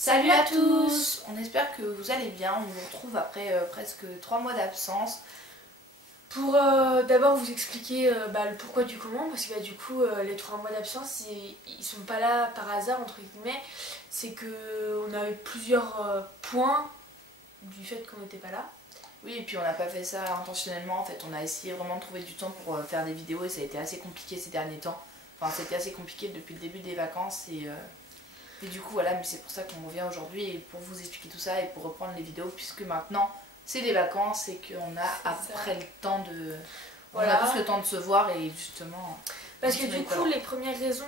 Salut à tous! On espère que vous allez bien, on vous retrouve après presque 3 mois d'absence. Pour d'abord vous expliquer le pourquoi du comment, parce que du coup les 3 mois d'absence ils sont pas là par hasard entre guillemets, c'est que on a eu plusieurs points du fait qu'on n'était pas là. Oui, et puis on n'a pas fait ça intentionnellement, en fait on a essayé vraiment de trouver du temps pour faire des vidéos et ça a été assez compliqué ces derniers temps. Enfin c'était assez compliqué depuis le début des vacances et du coup voilà, mais c'est pour ça qu'on revient aujourd'hui et pour vous expliquer tout ça et pour reprendre les vidéos puisque maintenant c'est des vacances et qu'on a après le temps de... Voilà. On a plus le temps de se voir et justement... Parce que du coup les premières raisons,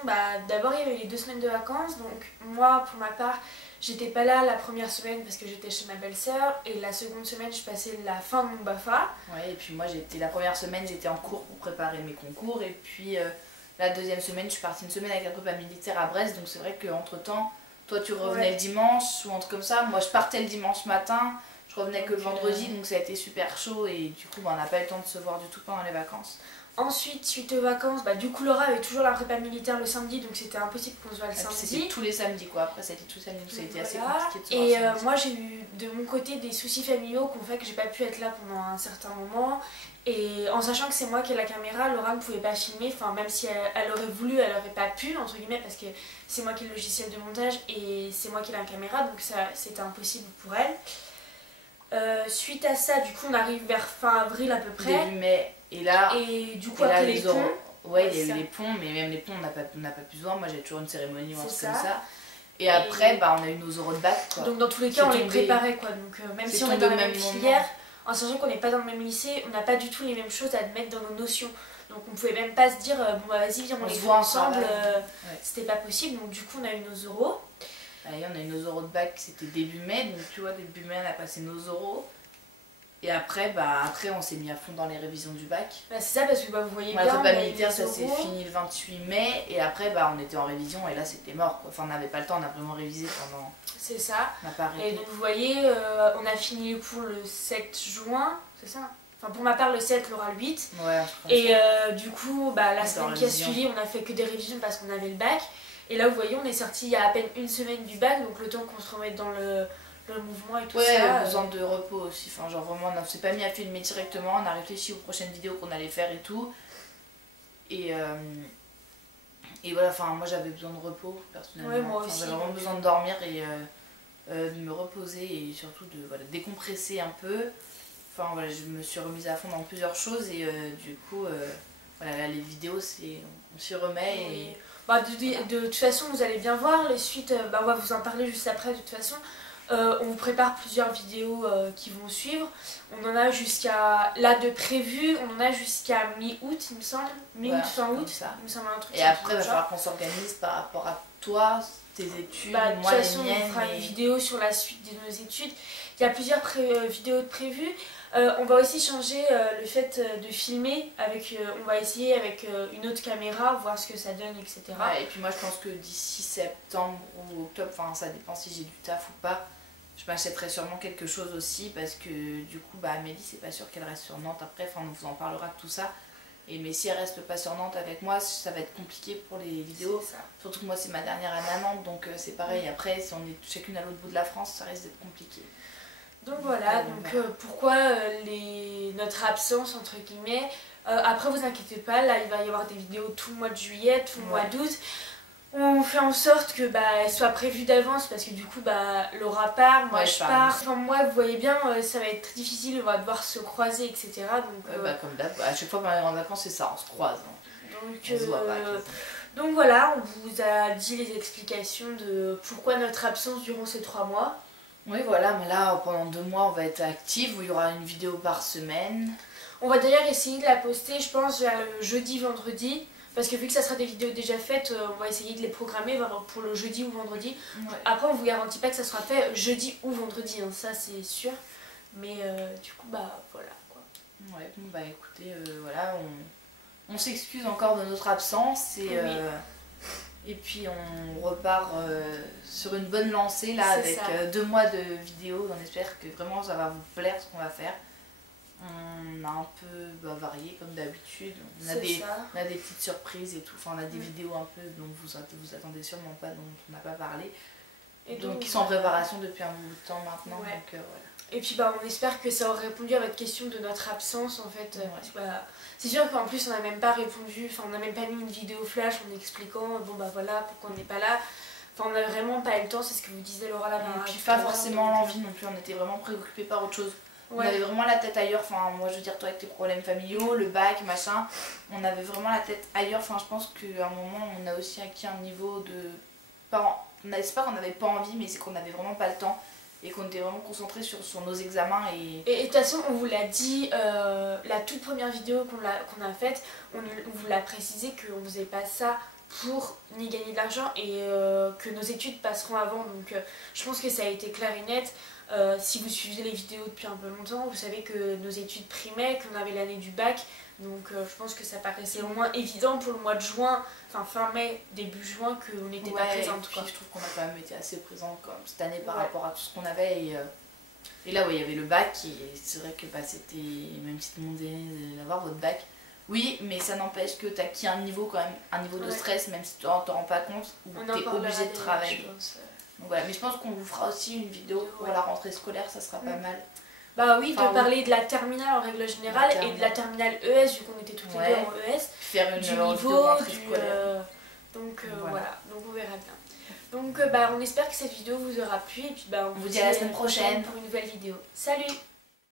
d'abord il y avait les 2 semaines de vacances, donc moi pour ma part j'étais pas là la première semaine parce que j'étais chez ma belle-sœur et la seconde semaine je passais la fin de mon BAFA. Ouais, et puis moi la première semaine j'étais en cours pour préparer mes concours et puis la deuxième semaine je suis partie une semaine avec la prépa militaire à Brest, donc c'est vrai qu'entre temps toi tu revenais le dimanche ou un truc comme ça, moi je partais le dimanche matin. Je revenais que le vendredi, donc ça a été super chaud et du coup on n'a pas eu le temps de se voir du tout pendant les vacances. Ensuite, suite aux vacances, du coup Laura avait toujours la prépa militaire le samedi, donc c'était impossible qu'on se voit le samedi. C'était tous les samedis quoi, après ça a été tous les samedis, donc ça a été assez compliqué de se voir. Et moi j'ai eu de mon côté des soucis familiaux qui ont fait que j'ai pas pu être là pendant un certain moment. Et en sachant que c'est moi qui ai la caméra, Laura ne pouvait pas filmer, enfin même si elle aurait voulu, elle aurait pas pu entre guillemets parce que c'est moi qui ai le logiciel de montage et c'est moi qui ai la caméra, donc ça c'était impossible pour elle. Suite à ça, du coup, on arrive vers fin avril à peu près. Début mai, et là, du coup, après les ponts. Ouais, il y a eu les ponts, mais même les ponts, on n'a pas pu se voir. Moi, j'ai toujours une cérémonie ou un truc comme ça. Et après, on a eu nos oraux de bac. Quoi. Donc, dans tous les cas, on les préparait, quoi. Donc, même si on est dans la même filière, en sachant qu'on n'est pas dans le même lycée, on n'a pas du tout les mêmes choses à mettre dans nos notions. Donc, on pouvait même pas se dire, vas-y, viens, on les voit ensemble. C'était pas possible. Donc, du coup, on a eu nos oraux. Allez, on a eu nos oraux de bac, c'était début mai, donc tu vois, début mai, on a passé nos oraux. Et après, après on s'est mis à fond dans les révisions du bac. C'est ça, parce que vous voyez bien. La prépa militaire, ça s'est fini le 28 mai, et après, on était en révision, et là, c'était mort, quoi. Enfin, on n'avait pas le temps, on a vraiment révisé pendant... C'est ça. On n'a pas arrêté. Et donc, vous voyez, on a fini le cours le 7 juin, c'est ça? Enfin, pour ma part, le 7, Laura le 8. Ouais, et du coup, la semaine qui a suivi, on a fait que des révisions parce qu'on avait le bac. Et là, vous voyez, on est sorti il y a à peine une semaine du bac, donc le temps qu'on se remette dans le mouvement et tout ça. Ouais, besoin de repos aussi. Enfin, genre vraiment, on ne s'est pas mis à filmer directement, on a réfléchi aux prochaines vidéos qu'on allait faire et tout. Et voilà, enfin, moi j'avais besoin de repos personnellement. Ouais, moi aussi. J'avais vraiment besoin de dormir et de me reposer et surtout de décompresser un peu. Enfin voilà, je me suis remise à fond dans plusieurs choses et du coup, voilà, les vidéos, on s'y remet et... De toute façon, vous allez bien voir les suites, on va vous en parler juste après de toute façon. On vous prépare plusieurs vidéos qui vont suivre. On en a jusqu'à, là de prévu, on en a jusqu'à mi-août il me semble. Mi-août, fin août, il me semble un truc. Et après, il va falloir qu'on s'organise par rapport à toi, tes études, moi les miennes. De toute façon, on fera une vidéo sur la suite de nos études. Il y a plusieurs vidéos de prévues. On va aussi changer le fait de filmer, on va essayer avec une autre caméra, voir ce que ça donne, etc. Ouais, et puis moi je pense que d'ici septembre ou octobre, enfin ça dépend si j'ai du taf ou pas, je m'achèterai sûrement quelque chose aussi parce que du coup Amélie c'est pas sûr qu'elle reste sur Nantes après, enfin on vous en parlera de tout ça. Mais si elle reste pas sur Nantes avec moi, ça va être compliqué pour les vidéos. Surtout que moi c'est ma dernière année à Nantes, donc c'est pareil, après si on est chacune à l'autre bout de la France, ça risque d'être compliqué. Donc voilà, pourquoi notre absence entre guillemets. Après vous inquiétez pas, là il va y avoir des vidéos tout le mois de juillet, tout le mois d'août. On fait en sorte que elles soient prévues d'avance parce que du coup Laura part, moi je pars. Enfin moi vous voyez bien, ça va être très difficile, on va devoir se croiser, etc. Donc, comme d'hab, à chaque fois pendant les grandes vacances c'est ça, on se croise. Donc voilà, on vous a dit les explications de pourquoi notre absence durant ces 3 mois. Oui voilà, mais là pendant 2 mois on va être actifs, où il y aura une vidéo par semaine. On va d'ailleurs essayer de la poster je pense vers le jeudi, vendredi. Parce que vu que ça sera des vidéos déjà faites, on va essayer de les programmer pour le jeudi ou vendredi. Ouais. Après on vous garantit pas que ça sera fait jeudi ou vendredi, ça c'est sûr. Mais du coup voilà quoi. Ouais, bon écoutez, voilà, on s'excuse encore de notre absence et puis on repart sur une bonne lancée là avec 2 mois de vidéos. On espère que vraiment ça va vous plaire ce qu'on va faire. On a un peu varié comme d'habitude, on a des petites surprises et tout, enfin on a des vidéos un peu dont vous attendez sûrement pas, dont on n'a pas parlé. Et donc ils sont en préparation depuis un bout de temps maintenant. Ouais. Donc, voilà. Et puis on espère que ça aura répondu à votre question de notre absence en fait. Ouais. C'est sûr qu'en plus on n'a même pas répondu, enfin on n'a même pas mis une vidéo flash en expliquant bon bah voilà pourquoi on n'est pas là. Enfin on n'a vraiment pas eu le temps, c'est ce que vous disait Laura là. Et puis pas forcément l'envie non plus, on était vraiment préoccupés par autre chose. On avait vraiment la tête ailleurs, enfin moi je veux dire toi avec tes problèmes familiaux, le bac, machin, on avait vraiment la tête ailleurs, enfin je pense qu'à un moment on a aussi acquis un niveau de... C'est pas qu'on n'avait pas envie, mais c'est qu'on n'avait vraiment pas le temps et qu'on était vraiment concentrés sur nos examens. Et de toute façon on vous l'a dit, la toute première vidéo qu'on a faite, on vous l'a précisé qu'on faisait pas ça pour ni gagner de l'argent et que nos études passeront avant, donc je pense que ça a été clair et net. Si vous suivez les vidéos depuis un peu longtemps, vous savez que nos études primaient, qu'on avait l'année du bac, donc je pense que ça paraissait au moins évident pour le mois de juin, enfin fin mai, début juin, qu'on n'était pas présente. Et puis je trouve qu'on a quand même été assez présente cette année par rapport à tout ce qu'on avait. Et là, il y avait le bac, et c'est vrai que c'était, même si tout le monde allait d'avoir votre bac, oui, mais ça n'empêche que tu as acquis un niveau quand même, un niveau de stress, même si tu t'en rends pas compte, où tu es obligé de travailler. Donc voilà, mais je pense qu'on vous fera aussi une vidéo pour la rentrée scolaire, ça sera pas mal. Bah oui, de parler de la terminale en règle générale et de la terminale ES, vu qu'on était toutes les deux en ES. Faire une du vidéo niveau, rentrée scolaire. Donc voilà, donc on verra bien. Donc on espère que cette vidéo vous aura plu et puis on vous dit à la semaine prochaine pour une nouvelle vidéo. Salut!